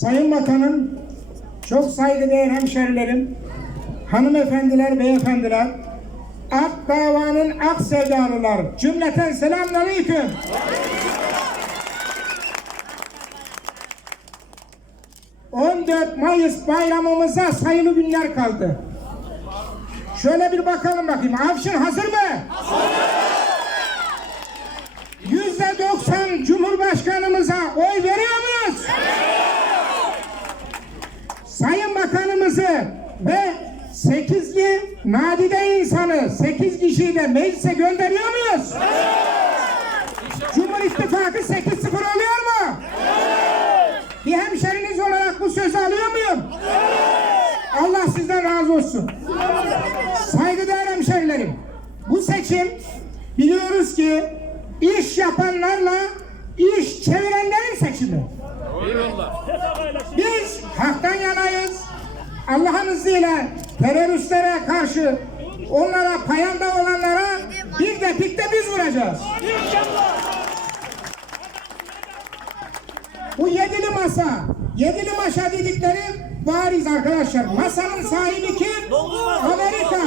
Sayın Bakanım, çok saygıdeğer hemşerilerim, hanımefendiler, beyefendiler, Ak davanın ak sevdalılar, cümleten selamünaleyküm. ...14 Mayıs bayramımıza sayılı günler kaldı. Şöyle bir bakalım bakayım. Avşin hazır mı? Yüzde doksan Cumhurbaşkanımıza oy veriyor muyuz? Sayın Bakanımızı ve sekizli nadide insanı sekiz kişiyi de meclise gönderiyor muyuz? Cumhur İttifakı 8-0 oluyor mu? Bir hemşeriniz olarak bu sözü alıyor muyum? Allah sizden razı olsun. Saygıdeğer hemşerilerim, bu seçim biliyoruz ki iş yapanlarla iş çevirenlerin seçimi. Allah'ın izniyle teröristlere karşı onlara payanda olanlara bir de pikte biz vuracağız. Bu yedili masa, yedili maşa dedikleri bariz arkadaşlar. Masanın sahibi kim? Amerika.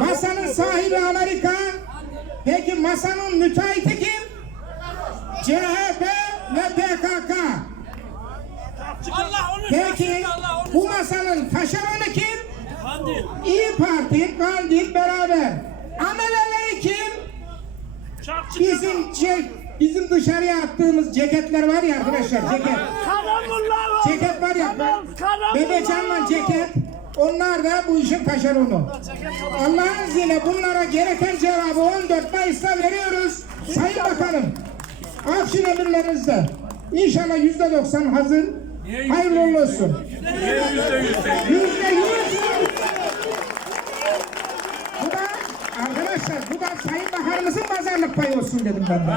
Masanın sahibi Amerika. Peki masanın müteahhiti kim? CHP ve PKK. Allah onu bu masanın taşeronu kim? Kandil. İyi Parti, Kandil beraber. Ameleleri kim? Bizim ce- bizim dışarıya attığımız ceketler var ya arkadaşlar ceket. Ceket var ya. Bebecanla ceket. Onlar da bu işin taşeronu. Allah'ın izniyle bunlara gereken cevabı 14 Mayıs'ta veriyoruz. Sayın Bakanım, Afşin emirlerinizde. İnşallah yüzde doksan hazır. Hayırlı uğurlu olsun. Yüzde yüz. Bu da arkadaşlar bu da Sayın Bakanımızın pazarlık payı olsun dedim ben de.